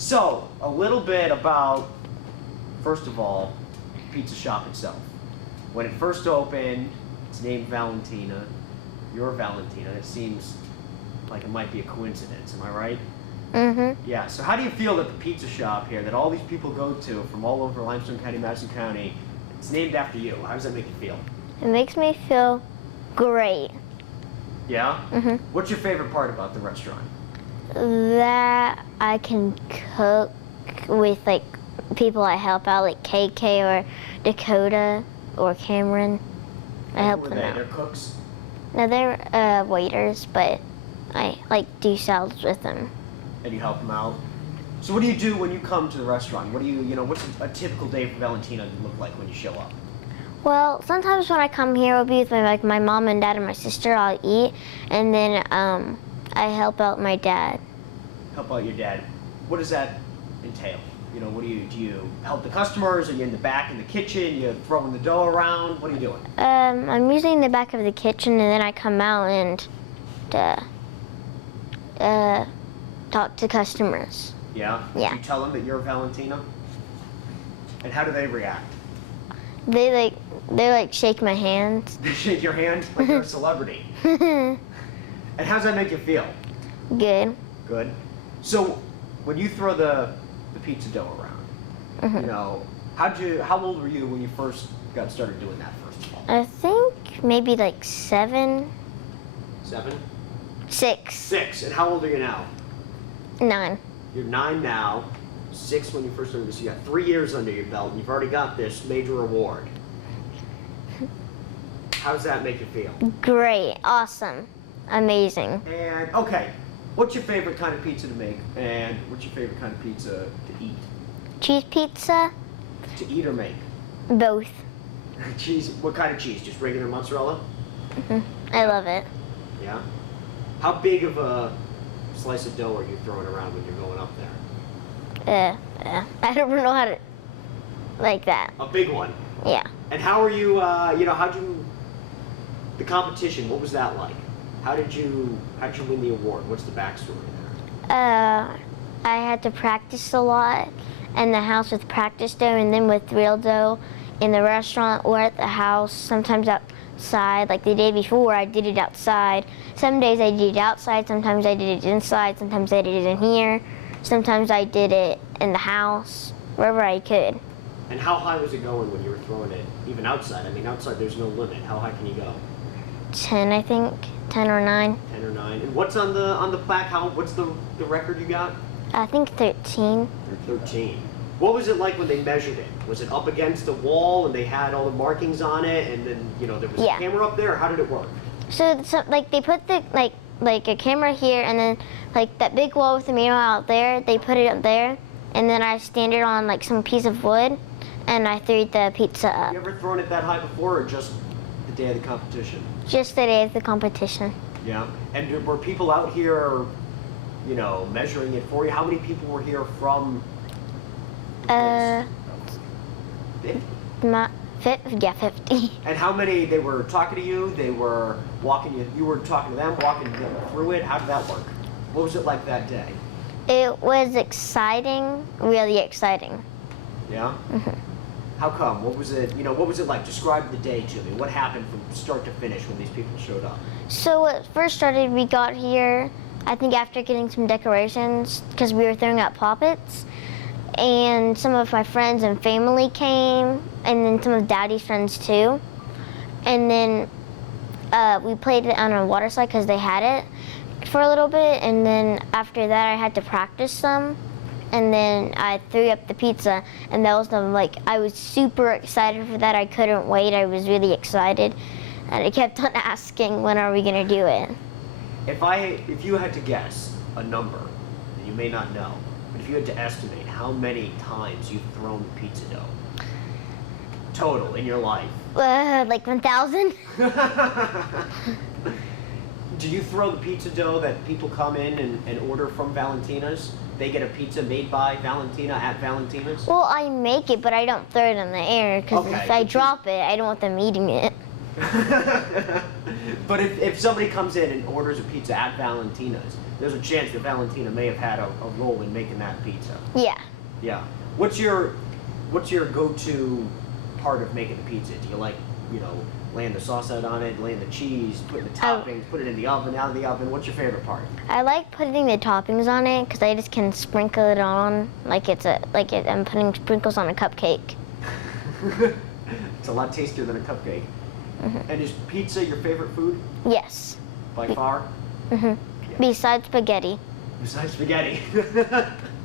So, a little bit about, first of all, the pizza shop itself. When it first opened, it's named Valentina. You're Valentina. It seems like it might be a coincidence. Am I right? Mm-hmm. Yeah. So, how do you feel that the pizza shop here, that all these people go to from all over Limestone County, Madison County, it's named after you? How does that make you feel? It makes me feel great. Yeah? Mm-hmm. What's your favorite part about the restaurant? That I can cook with like people I help out, like KK or Dakota or Cameron. I help them out. They're cooks? No, they're waiters, but I like do salads with them. And you help them out. So what do you do when you come to the restaurant? What do what's a typical day for Valentina look like when you show up? Well, sometimes when I come here, I'll be with my mom and dad and my sister. I'll eat, and then I help out my dad. Help out your dad. What does that entail? What do you help the customers? Are you in the back in the kitchen? You throwing the dough around? What are you doing? I'm using the back of the kitchen, and then I come out and talk to customers. Yeah? Yeah. Do you tell them that you're Valentina? And how do they react? They shake my hand. They shake your hand like you're a celebrity. And how does that make you feel? Good. Good. So, when you throw the pizza dough around, Mm-hmm. how old were you when you first got started doing that, first of all? I think maybe like 7. 7? 6. 6. And how old are you now? 9. You're 9 now, 6 when you first started. So you got 3 years under your belt, and you've already got this major award. How does that make you feel? Great. Awesome. Amazing. And, okay, what's your favorite kind of pizza to make, and what's your favorite kind of pizza to eat? Cheese pizza? To eat or make? Both. Cheese, what kind of cheese? Just regular mozzarella? Hmm. I love it. Yeah? How big of a slice of dough are you throwing around when you're going up there? I don't know how to, like that. A big one? Yeah. And how are you, the competition, what was that like? How'd you win the award? What's the backstory there? I had to practice a lot in the house with practice dough and then with real dough in the restaurant or at the house, sometimes outside. Like the day before, I did it outside. Some days I did it outside, sometimes I did it inside, sometimes I did it in here. Sometimes I did it in the house, wherever I could. And how high was it going when you were throwing it, even outside? I mean, outside there's no limit. How high can you go? 10, I think. 10 or 9. 10 or 9. And what's on the plaque? What's the record you got? I think 13. 13. What was it like when they measured it? Was it up against the wall and they had all the markings on it, and then there was a camera up there? Or how did it work? So like they put the like a camera here, and then like that big wall with the mirror out there, they put it up there, and then I stand it on like some piece of wood, and I threw the pizza up. You ever thrown it that high before, or just the day of the competition? Just the day of the competition. Yeah. And were people out here, measuring it for you? How many people were here from? 50. And how many, they were talking to you, they were walking you were talking to them, walking them through it? How did that work? What was it like that day? It was exciting, really exciting. Yeah? Mm-hmm. How come? What was it, what was it like? Describe the day to me. What happened from start to finish when these people showed up? So it first started, we got here, I think after getting some decorations, because we were throwing out poppets. And some of my friends and family came, and then some of Daddy's friends too. And then we played it on a water slide because they had it for a little bit. And then after that, I had to practice some. And then I threw up the pizza, and that was I was super excited for that. I couldn't wait. I was really excited, and I kept on asking, when are we gonna do it? If you had to guess a number that you may not know, but if you had to estimate how many times you've thrown the pizza dough total in your life? Like 1,000? Do you throw the pizza dough that people come in and order from Valentina's? They get a pizza made by Valentina at Valentina's? Well, I make it, but I don't throw it in the air, because if I drop it, I don't want them eating it. But if somebody comes in and orders a pizza at Valentina's, there's a chance that Valentina may have had a role in making that pizza. Yeah. Yeah. What's your go-to part of making the pizza? Do you like, laying the sauce out on it, laying the cheese, putting the toppings, put it in the oven, out of the oven? What's your favorite part? I like putting the toppings on it because I just can sprinkle it on I'm putting sprinkles on a cupcake. It's a lot tastier than a cupcake. And is pizza your favorite food? Yes. By far? Yeah. Besides spaghetti. Besides spaghetti.